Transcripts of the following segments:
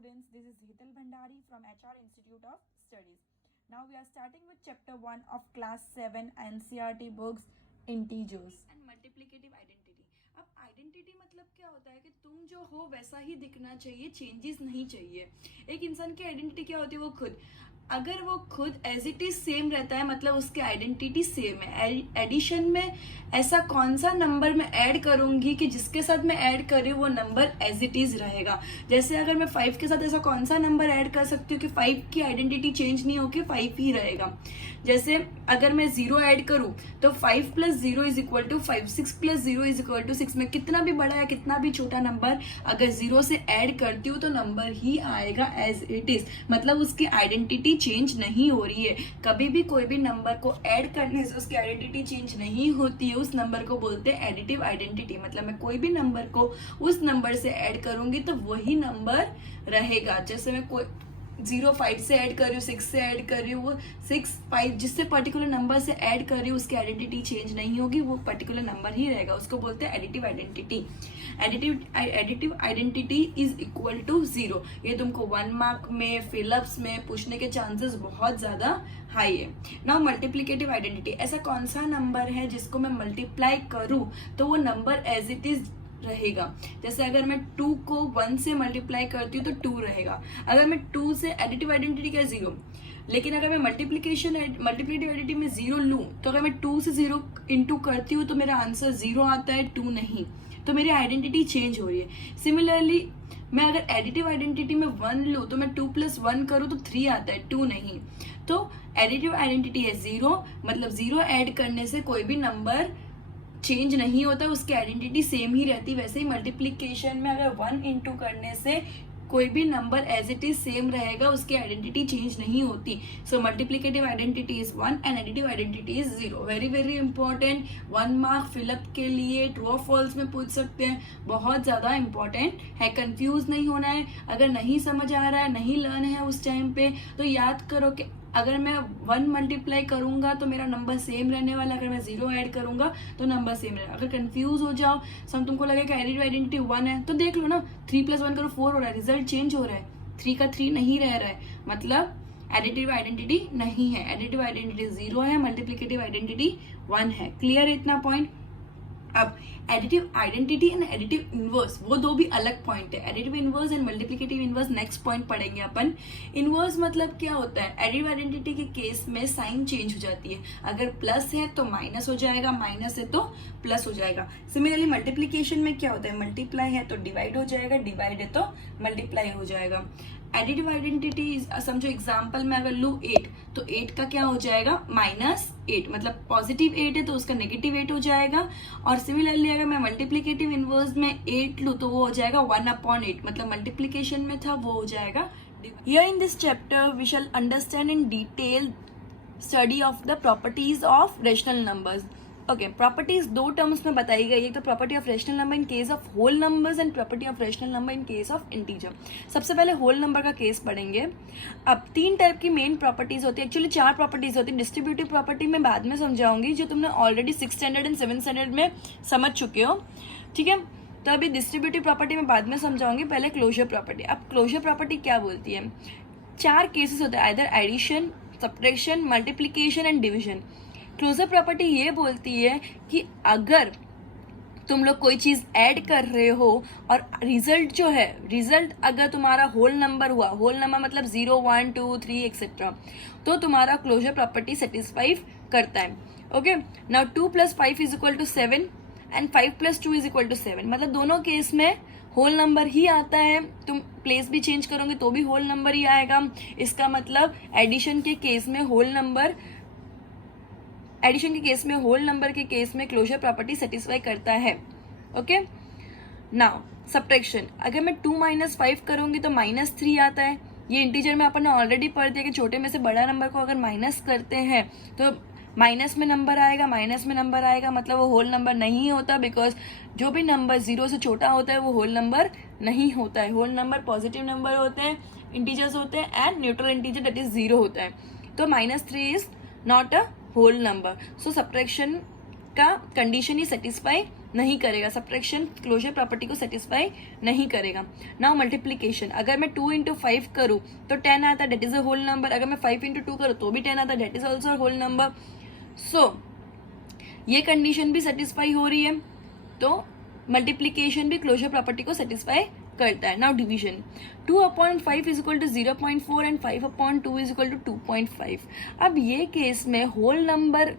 students, this is Hital Bhandari from HR Institute of Studies. Now we are starting with chapter 1 of class 7 NCERT books, integers and multiplicative identity. अब identity मतलब क्या होता है कि तुम जो हो वैसा ही दिखना चाहिए, चेंजेस नहीं चाहिए. एक इंसान की आइडेंटिटी क्या होती है, वो खुद, अगर वो खुद एज इट इज सेम रहता है मतलब उसकी आइडेंटिटी सेम है. एडिशन में ऐसा कौन सा नंबर मैं ऐड करूंगी कि जिसके साथ मैं ऐड कर रही हूँ वो नंबर एज इट इज रहेगा. जैसे अगर मैं 5 के साथ ऐसा कौन सा नंबर ऐड कर सकती हूँ कि 5 की आइडेंटिटी चेंज नहीं होगी, 5 ही रहेगा. जैसे अगर मैं 0 ऐड करूं तो 5 + 0 = 5, 6 + 0 = 6. मैं कितना भी बड़ा या कितना भी छोटा नंबर अगर 0 से ऐड करती हूँ तो नंबर ही आएगा एज इट इज. मतलब उसकी आइडेंटिटी चेंज नहीं हो रही है. कभी भी कोई भी नंबर को ऐड करने से उसकी आइडेंटिटी चेंज नहीं होती है. उस नंबर को बोलते हैं एडिटिव आइडेंटिटी. मतलब मैं कोई भी नंबर को उस नंबर से ऐड करूंगी तो वही नंबर रहेगा. जैसे मैं कोई 0 5 से ऐड कर रही हूँ, 6 से ऐड कर रही हूँ, वो 6 5 जिससे पर्टिकुलर नंबर से ऐड कर रही हूँ उसकी आइडेंटिटी चेंज नहीं होगी, वो पर्टिकुलर नंबर ही रहेगा. उसको बोलते हैं additive identity. Additive identity is equal to 0. ये तुमको 1 मार्क में, फिलअप्स में पूछने के चांसेस बहुत ज्यादा हाई है. नाउ मल्टीप्लिकेटिव आइडेंटिटी, ऐसा कौन सा नंबर है जिसको मैं मल्टीप्लाई करूं तो वो नंबर एज इट इज रहेगा. जैसे अगर मैं 2 को 1 से मल्टीप्लाई करती हूँ तो 2 रहेगा. अगर मैं 2 से एडिटिव आइडेंटिटी क्या 0, लेकिन अगर मैं मल्टीप्लिकेटिव आइडेंटिटी में 0 लूँ तो अगर मैं 2 से 0 इंटू करती हूँ तो मेरा आंसर 0 आता है, 2 नहीं. तो मेरी आइडेंटिटी चेंज हो रही है. सिमिलरली मैं अगर एडिटिव आइडेंटिटी में 1 लूँ तो मैं 2 + 1 करूँ तो 3 आता है, 2 नहीं. तो एडिटिव आइडेंटिटी है 0, मतलब 0 ऐड करने से कोई भी नंबर चेंज नहीं होता, उसकी आइडेंटिटी सेम ही रहती. वैसे ही मल्टीप्लिकेशन में अगर 1 इंटू करने से कोई भी number as it is same रहेगा, उसकी आइडेंटिटी चेंज नहीं होती. So multiplicative identity is 1 and additive identity is 0. Very very important. 1 mark fill up के लिए ट्रू और फॉल्स में पूछ सकते हैं. बहुत ज्यादा इंपॉर्टेंट है. कंफ्यूज नहीं होना है. अगर नहीं समझ आ रहा है, नहीं लर्न है उस टाइम पे, तो याद करो कि अगर मैं 1 मल्टीप्लाई करूंगा तो मेरा नंबर सेम रहने वाला. अगर मैं 0 ऐड करूंगा तो नंबर सेम रहेगा. अगर कंफ्यूज हो जाओ, तुमको लगे कि एडिटिव आइडेंटिटी 1 है तो देख लो ना, 3 + 1 करो 4 हो रहा है, रिजल्ट चेंज हो रहा है. 3 का 3 नहीं रह रहा है, मतलब एडिटिव आइडेंटिटी नहीं है. एडिटिव आइडेंटिटी 0 है, मल्टीप्लिकेटिव आइडेंटिटी 1 है. क्लियर है इतना पॉइंट. अब additive identity and additive inverse, वो दो भी अलग पॉइंट है. Additive inverse and multiplicative inverse next point पढ़ेंगे अपन. इनवर्स मतलब क्या होता है, एडिटिव आइडेंटिटी के केस में साइन चेंज हो जाती है. अगर प्लस है तो माइनस हो जाएगा, माइनस है तो प्लस हो जाएगा. सिमिलरली मल्टीप्लिकेशन में क्या होता है, मल्टीप्लाई है तो डिवाइड हो जाएगा, डिवाइड है तो मल्टीप्लाई हो जाएगा. एडिटिव आइडेंटिटी समझो एग्जाम्पल में अगर लू 8 तो 8 का क्या हो जाएगा, -8. मतलब पॉजिटिव 8 है तो उसका -8 हो जाएगा. और सिमिलरली अगर मैं मल्टीप्लिकेटिव इनवर्स में 8 लूँ तो वो हो जाएगा 1/8. मतलब मल्टीप्लिकेशन में था वो हो जाएगा. Here in this chapter we shall understand in detail study of the properties of rational numbers. Okay, properties 2 terms में बताई गई. एक तो property of rational number in case of whole numbers and property of rational number in case of integer. सबसे पहले whole number का case पढ़ेंगे. अब 3 टाइप की मेन प्रॉपर्टीज होती है, एक्चुअली 4 प्रॉपर्टीज होती है. डिस्ट्रीब्यूटिव प्रॉपर्टी में बाद में समझाऊंगी, जो तुमने already 6th standard and 7th standard में समझ चुके हो. ठीक है, तो अभी डिस्ट्रीब्यूटिव प्रॉपर्टी में बाद में समझाऊंगी, पहले क्लोजर प्रॉपर्टी. अब क्लोजर प्रॉपर्टी क्या बोलती है, 4 केसेस होते हैं, either addition, subtraction, multiplication and division. Closure property ये बोलती है कि अगर तुम लोग कोई चीज ऐड कर रहे हो और रिजल्ट जो है, रिजल्ट अगर तुम्हारा होल नंबर हुआ, होल नंबर मतलब 0 1 2 3 एक्सेट्रा, तो तुम्हारा क्लोजर प्रॉपर्टी सेटिस्फाई करता है. Okay, now 2 + 5 = 7 and 5 + 2 = 7. मतलब दोनों केस में होल नंबर ही आता है. तुम प्लेस भी चेंज करोगे तो भी होल नंबर ही आएगा. इसका मतलब एडिशन के केस में होल नंबर के केस में क्लोजर प्रॉपर्टी सेटिस्फाई करता है. ओके, नाउ सब्ट्रैक्शन, अगर मैं 2 - 5 करूंगी तो -3 आता है. ये इंटीजर में अपन ने ऑलरेडी पढ़ दिया कि छोटे में से बड़ा नंबर को अगर माइनस करते हैं तो माइनस में नंबर आएगा, मतलब वो होल नंबर नहीं होता. बिकॉज जो भी नंबर 0 से छोटा होता है वो होल नंबर नहीं होता है. होल नंबर पॉजिटिव नंबर होते हैं, इंटीजर्स होते हैं, and neutral integer that is 0 होता है. तो -3 is not a whole number. So subtraction का कंडीशन ही सेटिस्फाई नहीं करेगा, सब्ट्रैक्शन क्लोजर प्रॉपर्टी को सेटिस्फाई नहीं करेगा। नाउ मल्टीप्लीकेशन, अगर मैं 2 into 5 करूँ तो 10 आता है, that is a whole number. अगर मैं 5 into 2 करूँ तो भी 10 आता है, that is also whole number. So ये कंडीशन भी सेटिस्फाई हो रही है, तो मल्टीप्लीकेशन भी क्लोजर प्रॉपर्टी को सेटिस्फाई करता है। Now division, 2/5 is equal to 0.4 and 5/2 is equal to 2.5। अब ये केस में होल नंबर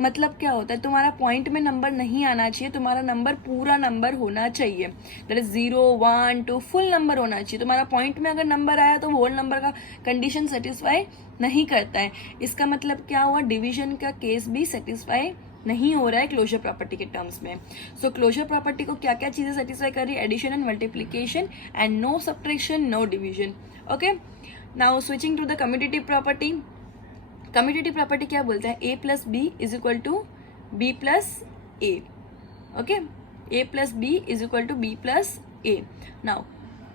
मतलब क्या होता है, तुम्हारा पॉइंट में नंबर नहीं आना चाहिए, तुम्हारा नंबर पूरा नंबर होना चाहिए, दैट इज 0, 1, 2 फुल नंबर होना चाहिए। तुम्हारा पॉइंट में अगर नंबर आया तो होल नंबर का कंडीशन सेटिस्फाई नहीं करता है। इसका मतलब क्या हुआ, डिवीजन का केस भी सेटिस्फाई नहीं हो रहा है क्लोजर प्रॉपर्टी के टर्म्स में। सो क्लोजर प्रॉपर्टी को क्या क्या चीजें सेटिस्फाई कर रही है, addition and multiplication and no subtraction, no division. Okay, now switching to the commutative property. Commutative property क्या बोलता है, a plus b is equal to b plus a. Okay, a plus b is equal to b plus a. Now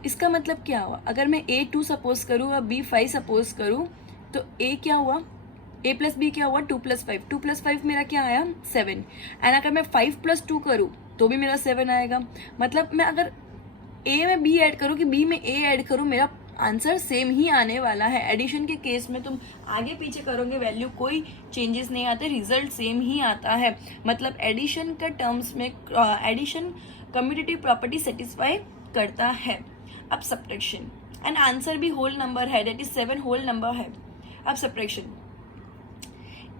इसका मतलब क्या हुआ, अगर मैं ए 2 suppose करूँ और बी 5 सपोज करूँ तो ए क्या हुआ, ए प्लस बी क्या हुआ 2 + 5, 2 + 5 मेरा क्या आया 7। एंड अगर मैं 5 + 2 करूँ तो भी मेरा 7 आएगा। मतलब मैं अगर ए में बी ऐड करूँ कि बी में ए ऐड करूँ, मेरा आंसर सेम ही आने वाला है। एडिशन के केस में तुम आगे पीछे करोगे वैल्यू कोई चेंजेस नहीं आते, रिजल्ट सेम ही आता है। मतलब एडिशन के टर्म्स में एडिशन कम्यूटेटिव प्रॉपर्टी सेटिस्फाई करता है। अब सब्ट्रैक्शन, एंड आंसर भी होल नंबर है, दैट इज 7 होल नंबर है। अब subtraction,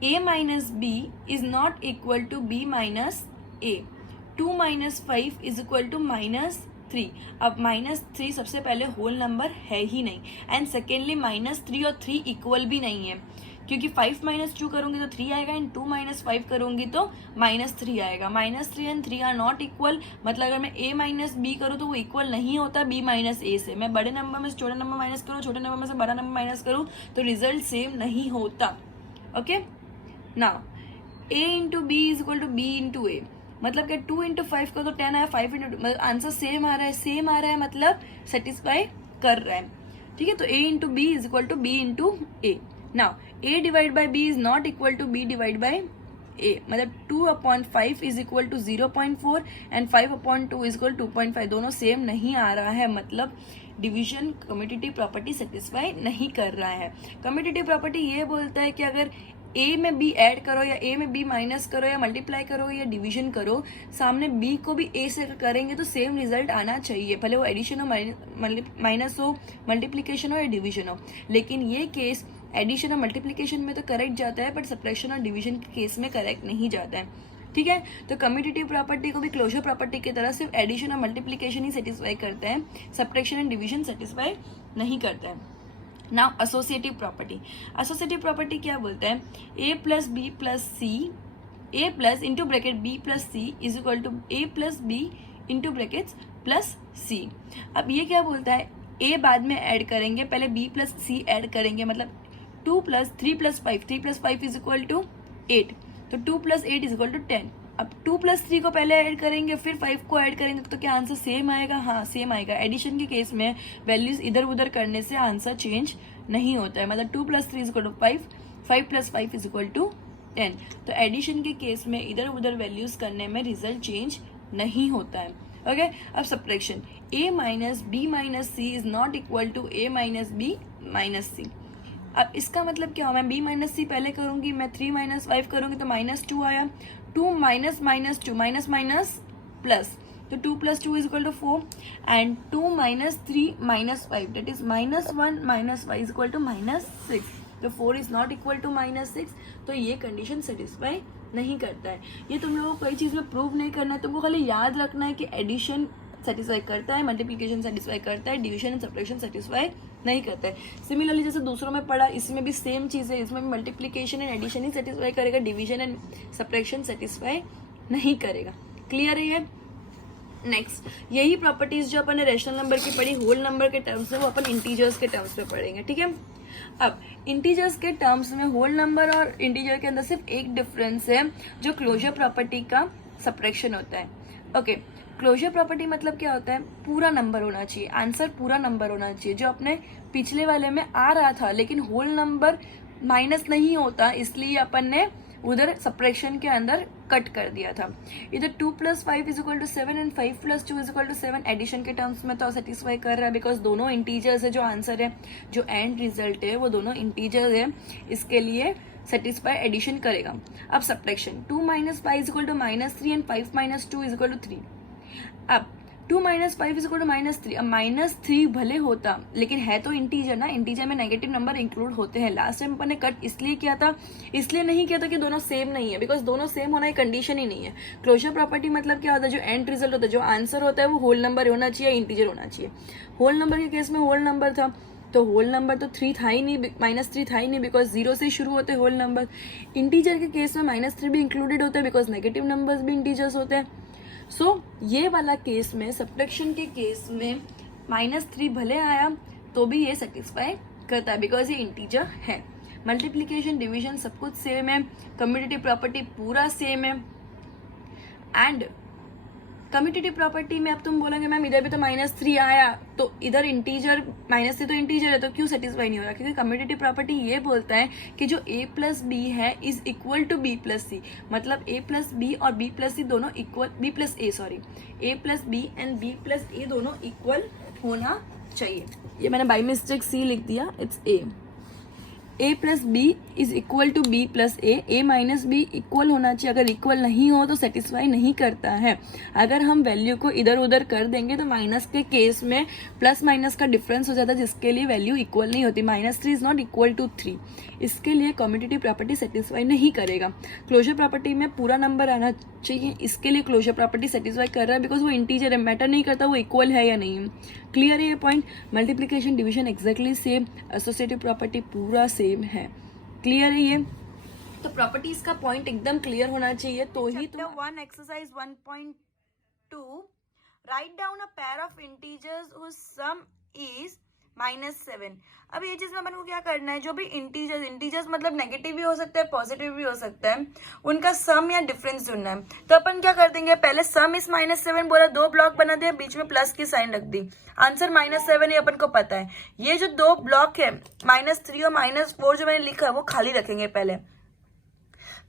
a minus b is not equal to b minus a, 2 minus 5 is equal to -3। अब -3 सबसे पहले होल नंबर है ही नहीं, एंड सेकेंडली -3 और 3 इक्वल भी नहीं है, क्योंकि 5 - 2 करूंगी तो 3 आएगा, एंड 2 - 5 करूंगी तो -3 आएगा। -3 एंड 3 आर नॉट इक्वल, मतलब अगर मैं a माइनस b करूँ तो वो इक्वल नहीं होता b माइनस a से। मैं बड़े नंबर में से छोटा नंबर माइनस करूँ, छोटे नंबर में से बड़ा नंबर माइनस करूँ तो रिजल्ट सेम नहीं होता। Okay, now a into b is equal to b into a, मतलब क्या 2 into 5 का तो 10 आया, 5 into 2 मतलब आंसर सेम आ रहा है, सेम आ रहा है मतलब सेटिस्फाई कर रहा है। ठीक है, तो a into b is equal to b into a. Now a divide by b is not equal to b divide by a, मतलब 2/5 is equal to 0.4 and 5/2 is equal 2.5, दोनों सेम नहीं आ रहा है, मतलब डिवीजन कम्यूटेटिव प्रॉपर्टी सेटिस्फाई नहीं कर रहा है। कम्यूटेटिव प्रॉपर्टी ये बोलता है कि अगर ए में बी ऐड करो या ए में बी माइनस करो या मल्टीप्लाई करो या डिवीजन करो, सामने बी को भी ए से करेंगे तो सेम रिजल्ट आना चाहिए, भले वो एडिशन हो, माइनस हो, मल्टीप्लीकेशन हो या डिवीजन हो। लेकिन ये केस एडिशन और मल्टीप्लीकेशन में तो करेक्ट जाता है, बट सब्ट्रैक्शन और डिवीजन के केस में करेक्ट नहीं जाता है। ठीक है, तो कम्यूटेटिव प्रॉपर्टी को भी क्लोजर प्रॉपर्टी की तरह सिर्फ एडिशन और मल्टीप्लीकेशन ही सेटिस्फाई करता है, सब्ट्रैक्शन एंड डिवीजन सेटिस्फाई नहीं करता है। Now associative property, associative property क्या बोलता है, a plus b plus c, a plus into bracket b plus c is equal to a plus b into brackets plus c. अब ये क्या बोलता है, a बाद में ऐड करेंगे, पहले b प्लस सी ऐड करेंगे, मतलब 2 + 3 + 5, 3 + 5 इज इक्वल टू 8, तो 2 + 8 इज इक्वल टू 10। अब 2 + 3 को पहले ऐड करेंगे, फिर 5 को ऐड करेंगे, तो क्या आंसर सेम आएगा? हाँ सेम आएगा। एडिशन के केस में वैल्यूज इधर उधर करने से आंसर चेंज नहीं होता है, मतलब 2 + 3 is equal to 5, 5 + 5 is equal to 10। तो एडिशन के केस में इधर उधर वैल्यूज करने में रिजल्ट चेंज नहीं होता है। ओके, अब subtraction, a minus b minus c is not equal to a minus b minus c. अब इसका मतलब क्या, मैं b माइनस सी पहले करूंगी, मैं 3 - 5 करूंगी तो -2 आया, 2 माइनस -2 माइनस माइनस प्लस, तो 2 + 2 is equal to 4 and 2 - 3 - 5 that is -1 - 5 is equal to -6, तो 4 इज नॉट इक्वल टू -6, तो ये कंडीशन सेटिस्फाई नहीं करता है। ये तुम लोगों को कोई चीज़ में प्रूव नहीं करना है, तुमको खाली याद रखना है कि एडिशन सेटिस्फाई करता है, मल्टीप्लिकेशन सेटिस्फाई करता है, डिवीजन एंड सब्ट्रैक्शन सेटिस्फाई नहीं करता है। सिमिलरली जैसे दूसरों में पढ़ा, इसमें भी सेम चीज़ है, इसमें भी मल्टीप्लिकेशन एंड एडिशन ही सेटिस्फाई करेगा, डिवीजन एंड सब्ट्रैक्शन सेटिस्फाई नहीं करेगा। क्लियर है ये? नेक्स्ट, यही प्रॉपर्टीज जो अपन ने रैशनल नंबर की पढ़ी होल नंबर के टर्म्स में, वो अपन इंटीजर्स के टर्म्स में पढ़ेंगे। ठीक है, अब इंटीजर्स के टर्म्स में होल नंबर और इंटीजर के अंदर सिर्फ एक डिफरेंस है, जो क्लोजर प्रॉपर्टी का सब्ट्रैक्शन होता है। ओके, क्लोजर प्रॉपर्टी मतलब क्या होता है, पूरा नंबर होना चाहिए, आंसर पूरा नंबर होना चाहिए, जो अपने पिछले वाले में आ रहा था लेकिन होल नंबर माइनस नहीं होता, इसलिए अपन ने उधर सब्ट्रैक्शन के अंदर कट कर दिया था. इधर 2 + 5 = 7 एंड 5 + 2 = 7. एडिशन के टर्म्स में तो सेटिस्फाई कर रहा है बिकॉज दोनों इंटीजर्स है. जो आंसर है, जो एंड रिजल्ट है वो दोनों इंटीजर्स है, इसके लिए सेटिस्फाई एडिशन करेगा. अब सब्ट्रैक्शन 2 - 5 = -3 एंड 5 - 2 = 3. अब 2 - 5 = -3. अब -3 भले होता लेकिन है तो इंटीजर ना, इंटीजर में नेगेटिव नंबर इंक्लूड होते हैं. लास्ट टाइम अपन ने कट इसलिए किया था, इसलिए नहीं किया था कि दोनों सेम नहीं है, बिकॉज दोनों सेम होना एक कंडीशन ही नहीं है. क्लोजर प्रॉपर्टी मतलब क्या होता है, जो एंड रिजल्ट होता है, जो आंसर होता है वो होल नंबर होना चाहिए, इंटीजर होना चाहिए. होल नंबर के केस में होल नंबर था तो होल नंबर तो 3 था ही नहीं, -3 था ही नहीं बिकॉज 0 से शुरू होते हैं होल नंबर. इंटीजर के केस में -3 भी इंक्लूडेड होता है बिकॉज नेगेटिव नंबर्स भी इंटीजर्स होते हैं. सो ये वाला केस में, सब्ट्रैक्शन के केस में -3 भले आया तो भी ये सेटिस्फाई करता है बिकॉज ये इंटीजर है. मल्टीप्लिकेशन, डिवीजन सब कुछ सेम है. कम्यूटेटिव प्रॉपर्टी पूरा सेम है. एंड कम्यूटेटिव प्रॉपर्टी में अब तुम बोलोगे मैम इधर भी तो -3 आया तो इधर इंटीजर, -3 तो इंटीजर है तो क्यों सेटिस्फाई नहीं हो रहा, क्योंकि कम्यूटेटिव प्रॉपर्टी ये बोलता है कि जो a + b है is equal to b + c. मतलब a + b और b + c दोनों equal, a + b and b + a दोनों इक्वल होना चाहिए. ये मैंने बाई मिस्टेक c लिख दिया, it's a + b is equal to b + a - b equal होना चाहिए. अगर इक्वल नहीं हो तो सेटिस्फाई नहीं करता है. अगर हम वैल्यू को इधर उधर कर देंगे तो माइनस के केस में प्लस माइनस का डिफरेंस हो जाता है, जिसके लिए वैल्यू इक्वल नहीं होती. -3 इज नॉट इक्वल टू 3. इसके लिए कम्यूटेटिव प्रॉपर्टी सेटिस्फाई नहीं करेगा. क्लोजर प्रॉपर्टी में पूरा नंबर आना चाहिए, इसके लिए क्लोजर प्रॉपर्टी सेटिस्फाई कर रहा है बिकॉज वो इंटीजर है, मैटर नहीं करता वो इक्वल है या नहीं. क्लियर है ये point. Multiplication, division exactly same, associative property पूरा सेम है. क्लियर है ये. तो प्रॉपर्टीज का पॉइंट एकदम क्लियर होना चाहिए तो ही तुम. 1 exercise 1.2 write down a pair of integers whose sum is -7. अब ये चीज में अपन को क्या करना है, जो भी इंटीजर्स मतलब नेगेटिव भी हो सकता है, पॉजिटिव भी हो सकता है, उनका सम या डिफरेंस ढूंढना है. तो अपन क्या कर देंगे, पहले सम इज -7 बोला, 2 ब्लॉक बना दिया, बीच में प्लस की साइन रख दी. आंसर -7 है, अपन को पता है. ये जो 2 ब्लॉक है -3 और -4 जो मैंने लिखा है वो खाली रखेंगे पहले.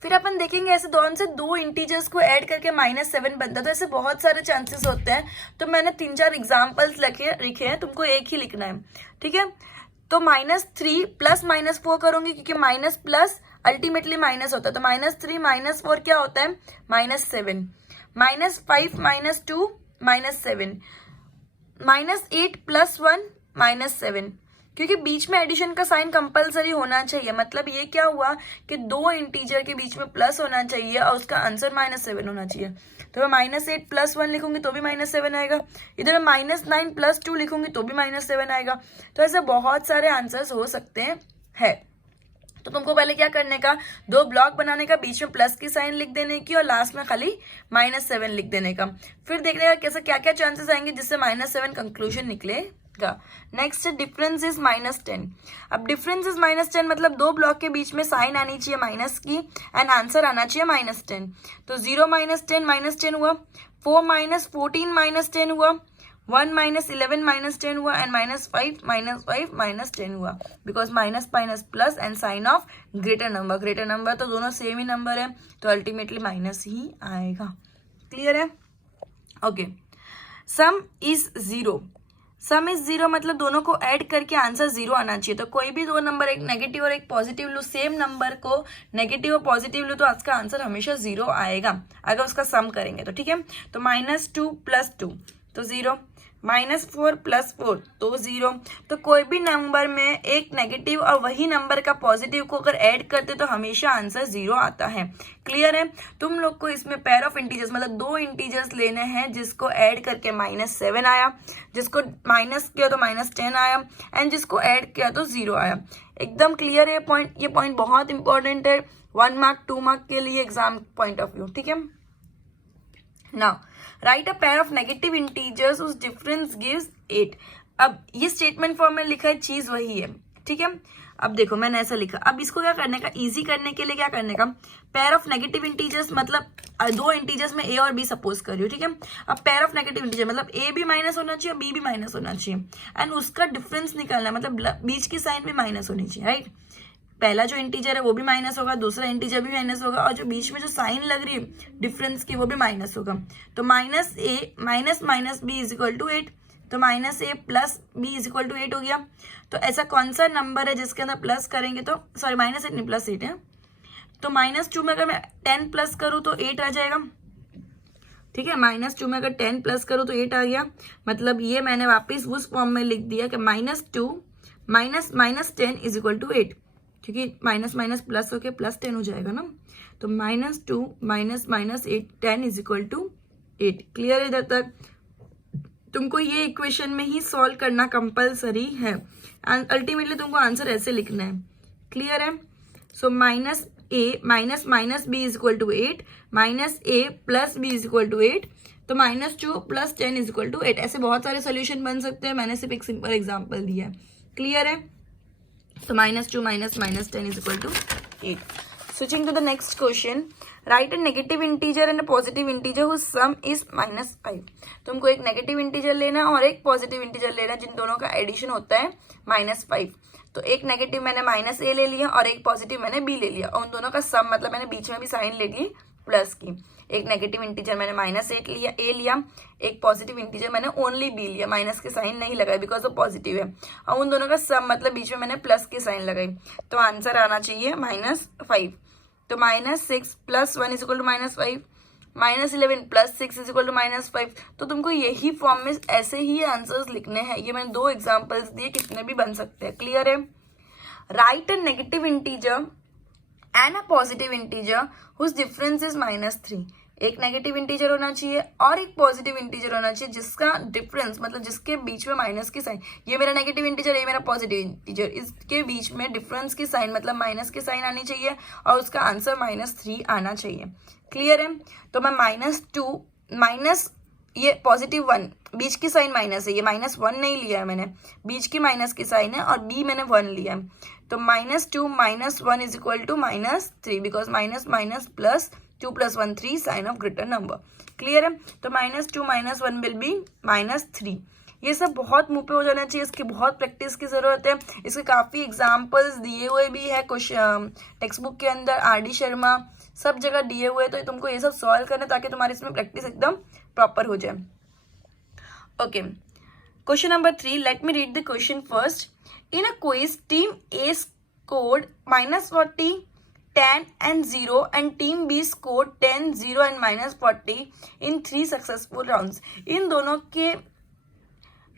फिर अपन देखेंगे ऐसे दोनों से 2 इंटीजर्स को ऐड करके -7 बनता है. तो ऐसे बहुत सारे चांसेस होते हैं. तो मैंने 3-4 एग्जाम्पल्स लिखे हैं, तुमको एक ही लिखना है, ठीक है. तो -3 + -4 करूंगी क्योंकि माइनस प्लस अल्टीमेटली माइनस होता है. तो -3 - 4 क्या होता है, -7. -5 - 2 -7. -8 + 1 -7. क्योंकि बीच में एडिशन का साइन कंपलसरी होना चाहिए. मतलब ये क्या हुआ कि 2 इंटीजर के बीच में प्लस होना चाहिए और उसका आंसर -7 होना चाहिए. तो मैं -8 + 1 लिखूंगी तो भी -7 आएगा. इधर मैं -9 + 2 लिखूंगी तो भी -7 आएगा. तो ऐसे बहुत सारे आंसर्स हो सकते हैं है. तो तुमको पहले क्या करने का, 2 ब्लॉक बनाने का, बीच में प्लस की साइन लिख देने की और लास्ट में खाली -7 लिख देने का. फिर देखने का कैसे क्या क्या चांसेस आएंगे जिससे -7 कंक्लूजन निकलेगा. Next difference is -10. अब डिफरेंस इज -10 मतलब 2 ब्लॉक के बीच में साइन आनी चाहिए माइनस की एंड आंसर आना चाहिए -10. तो 0 - 10 -10 हुआ, 4 - 14 -10 हुआ, 1 - 11 -10 हुआ एंड -5 -10 हुआ. Because minus plus and sign of greater number तो दोनों सेम ही नंबर है तो अल्टीमेटली माइनस ही आएगा. क्लियर है. ओके. सम इज 0 मतलब दोनों को ऐड करके आंसर 0 आना चाहिए. तो कोई भी 2 नंबर, एक नेगेटिव और एक पॉजिटिव लो, सेम नंबर को नेगेटिव और पॉजिटिव लो तो उसका आंसर हमेशा 0 आएगा अगर उसका सम करेंगे तो. ठीक है. तो -2 + 2 तो 0, -4 + 4 तो 0. तो कोई भी नंबर में एक नेगेटिव और वही नंबर का पॉजिटिव को अगर ऐड करते तो हमेशा आंसर 0 आता है. क्लियर है. तुम लोग को इसमें पेयर ऑफ इंटीजर्स मतलब 2 इंटीजर्स लेने हैं जिसको ऐड करके -7 आया, जिसको माइनस किया तो -10 आया एंड जिसको ऐड किया तो 0 आया. एकदम क्लियर है पॉइंट. ये पॉइंट बहुत इंपॉर्टेंट है 1 मार्क 2 मार्क के लिए एग्जाम पॉइंट ऑफ व्यू. ठीक है. Now right a pair of negative integers whose difference gives 8. अब ये स्टेटमेंट फॉर्म में लिखा है, चीज वही है. ठीक है. अब देखो मैंने ऐसा लिखा. अब इसको क्या करने का, इजी करने के लिए क्या करने का, पेयर ऑफ नेगेटिव इंटीजर्स मतलब 2 इंटीजर्स में a और b सपोज कर रही हूँ. ठीक है. अब पेयर ऑफ नेगेटिव इंटीजर मतलब a भी माइनस होना चाहिए, b भी माइनस होना चाहिए एंड उसका डिफरेंस निकालना है मतलब बीच की साइन भी माइनस होनी चाहिए. राइट. पहला जो इंटीजर है वो भी माइनस होगा, दूसरा इंटीजर भी माइनस होगा, और जो बीच में जो साइन लग रही है डिफरेंस की वो भी माइनस होगा। तो minus a minus minus b is equal to 8, तो minus a plus b is equal to 8 हो गया। तो ऐसा कौन सा नंबर है जिसके अंदर प्लस करेंगे तो सॉरी माइनस 8 नहीं प्लस 8 है, तो -2 में अगर मैं 10 प्लस करूँ तो 8 आ जाएगा। ठीक है, -2 में अगर 10 प्लस करूँ तो 8 आ गया। मतलब ये मैंने वापस उस फॉर्म में लिख दिया कि -2 माइनस -10 इज इक्वल टू 8, क्योंकि माइनस माइनस प्लस होके प्लस 10 हो जाएगा ना। तो -2 minus -8 10 is equal to 8। Clear है इधर तक? तुमको ये इक्वेशन में ही सॉल्व करना कंपलसरी है। अल्टीमेटली तुमको आंसर ऐसे लिखना है। क्लियर है? So minus a minus minus b is equal to 8, minus a plus b is equal to 8, तो -2 प्लस 10 इज इक्वल टू 8। ऐसे बहुत सारे सोल्यूशन बन सकते हैं, मैंने सिर्फ एक सिंपल एग्जांपल दिया है। क्लियर है? So -2 minus -10 is equal to 8. Switching to the next question. Write a negative integer and a positive integer whose sum is -5. तुमको एक नेगेटिव इंटीजर लेना और एक पॉजिटिव इंटीजर लेना जिन दोनों का एडिशन होता है -5। तो एक नेगेटिव मैंने -a ले लिया और एक पॉजिटिव मैंने b ले लिया, और उन दोनों का सम मतलब मैंने बीच में भी साइन ले ली प्लस की। एक नेगेटिव इंटीजर मैंने -8 लिया a लिया, एक पॉजिटिव इंटीजर मैंने ओनली b लिया, माइनस के साइन नहीं लगाए बिकॉज वो पॉजिटिव है, और उन दोनों का सम मतलब बीच में मैंने प्लस के साइन लगाई। तो आंसर आना चाहिए -5। तो -6 plus 1 is equal to -5, -11 plus 6 is equal to -5। तो तुमको यही फॉर्म में ऐसे ही आंसर्स लिखने हैं। ये मैंने 2 एग्जाम्पल्स दिए, कितने भी बन सकते हैं। क्लियर है? Write a negative integer and a positive integer whose difference is -3। एक नेगेटिव इंटीजर होना चाहिए और एक पॉजिटिव इंटीजर होना चाहिए जिसका डिफरेंस मतलब जिसके बीच में माइनस की साइन, ये मेरा नेगेटिव इंटीजर, ये मेरा पॉजिटिव इंटीजर, इसके बीच में डिफरेंस की साइन मतलब माइनस की साइन आनी चाहिए और उसका आंसर -3 आना चाहिए। क्लियर है? तो मैं -2 माइनस ये +1 बीच की साइन माइनस है, ये -1 नहीं लिया है मैंने, बीच की माइनस की साइन है, और b मैंने 1 लिया है। तो -2 minus 1 is equal to -3 because minus minus plus 2 + 1 3 sign of greater number. Clear है? तो -2 माइनस 1 विल बी -3। ये सब बहुत मुंह पे हो जाना चाहिए, इसकी बहुत प्रैक्टिस की जरूरत है। इसके काफी एग्जाम्पल्स दिए हुए भी है कुछ टेक्स्ट बुक के अंदर, RD शर्मा सब जगह दिए हुए, तो तुमको ये सब सॉल्व करना ताकि तुम्हारी इसमें प्रैक्टिस एकदम प्रॉपर हो जाए। Okay, question number 3, let me read the question first. In a quiz team A scored -40, 10 and 0 and team B scored 10, 0 and -40 in 3 successful rounds. इन दोनों के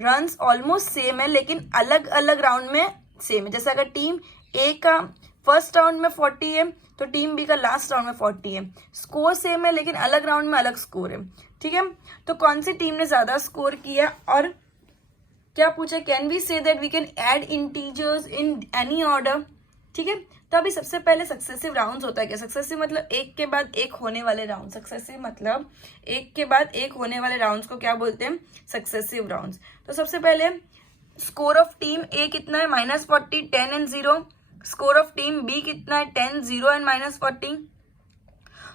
रन्स ऑलमोस्ट सेम है लेकिन अलग अलग राउंड में सेम है। जैसे अगर टीम A का फर्स्ट राउंड में 40 है तो टीम B का लास्ट राउंड में 40 है। स्कोर सेम है लेकिन अलग राउंड में अलग स्कोर है। ठीक है, तो कौन सी टीम ने ज्यादा स्कोर किया और क्या पूछा? Can we say that we can add integers in any order. ठीक है, तो अभी सबसे पहले सक्सेसिव राउंड्स होता है क्या? सक्सेसिव मतलब एक के बाद एक होने वाले राउंड। सक्सेसिव मतलब एक के बाद एक होने वाले राउंड्स को क्या बोलते हैं? Successive rounds. तो सबसे पहले स्कोर ऑफ टीम A कितना है? -40, 10 and 0। Score of team B कितना है? 10, 0 and -40।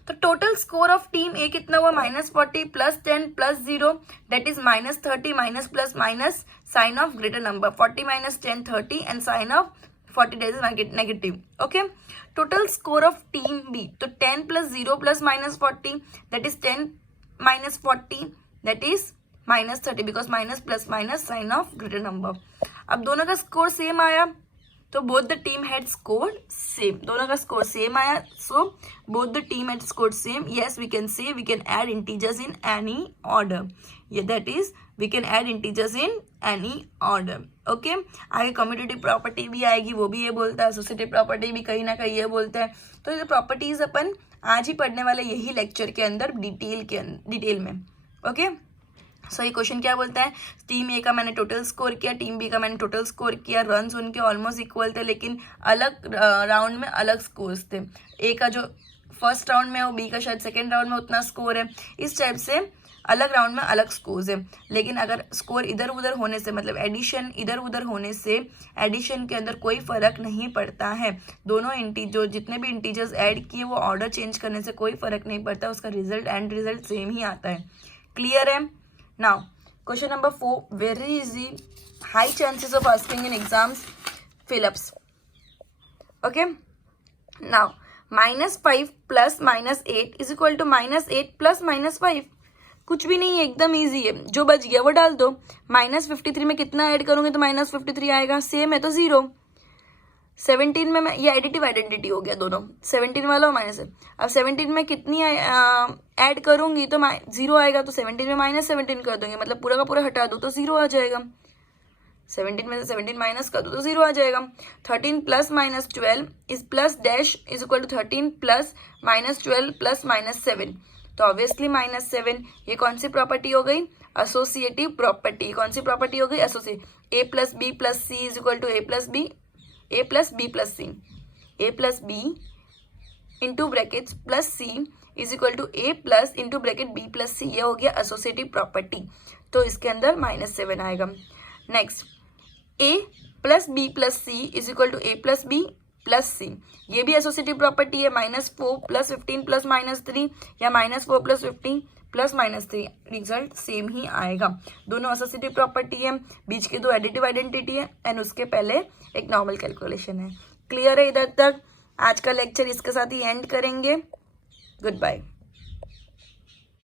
तो total score of team A कितना हुआ? -40 plus 10 plus 0 that is -30 minus plus minus sign of greater number 40 - 10 30 and sign of 40 that is negative. Okay, total score of team B, तो 10 plus 0 plus -40 that is 10 minus 40 that is -30 because minus plus minus sign of greater number. अब दोनों का score same आया तो both the team had scored same. दोनों का score same आया, so both the team had scored same. Yes, we can say we can add integers in any order. Yeah, that is we can add integers in any order. Okay, आगे commutative property भी आएगी, वो भी ये बोलता है, associative property भी कहीं ना कहीं ये बोलता है। तो ये प्रॉपर्टीज अपन आज ही पढ़ने वाले यही लेक्चर के अंदर डिटेल में। ओके, सो ये क्वेश्चन क्या बोलता है? टीम A का मैंने टोटल स्कोर किया, टीम B का मैंने टोटल स्कोर किया, रन्स उनके ऑलमोस्ट इक्वल थे लेकिन अलग राउंड में अलग स्कोर्स थे। A का जो फर्स्ट राउंड में है वो B का शायद सेकेंड राउंड में उतना स्कोर है। इस टाइप से अलग राउंड में अलग स्कोर्स है। लेकिन अगर स्कोर इधर उधर होने से मतलब एडिशन इधर उधर होने से एडिशन के अंदर कोई फर्क नहीं पड़ता है। दोनों जो जितने भी इंटीजर्स ऐड किए वो ऑर्डर चेंज करने से कोई फर्क नहीं पड़ता, उसका रिजल्ट एंड रिजल्ट सेम ही आता है। क्लियर है? Now question number 4, very easy, high chances of asking in exams, fill ups. Okay, now -5 plus -8 is equal to -8 plus -5, कुछ भी नहीं है, एकदम इजी है, जो बच गया वो डाल दो। -53 में कितना ऐड करोगे तो -53 आएगा, सेम है तो 0। 17 में मैं, ये एडिटिव आइडेंटिटी हो गया दोनों, 17 वाला और माइनस है। अब 17 में कितनी ऐड करूंगी तो 0 आएगा, तो 17 में -17 कर दूंगी, मतलब पूरा का पूरा हटा दो तो 0 आ जाएगा। 17 में से 17 माइनस कर दो तो 0 आ जाएगा। 13 plus -12 is plus dash is equal to 13 plus -12 plus -7, तो ऑब्वियसली -7। ये कौन सी प्रॉपर्टी हो गई? Associative property. कौन सी प्रॉपर्टी हो गई? Associative. a plus b plus c is equal to a plus b plus c, a plus b into bracket plus c is equal to a plus into bracket b plus c, ये हो गया associative property, तो इसके अंदर -7 आएगा। Next, a plus b plus c is equal to a plus b plus c, ये भी associative property है। -4 प्लस 15 प्लस -3 या -4 प्लस 15 प्लस -3, रिजल्ट सेम ही आएगा। दोनों एसोसिएटिव प्रॉपर्टी है, बीच की दो एडिटिव आइडेंटिटी है, एंड उसके पहले एक नॉर्मल कैलकुलेशन है। क्लियर है इधर तक? आज का लेक्चर इसके साथ ही एंड करेंगे। Good bye.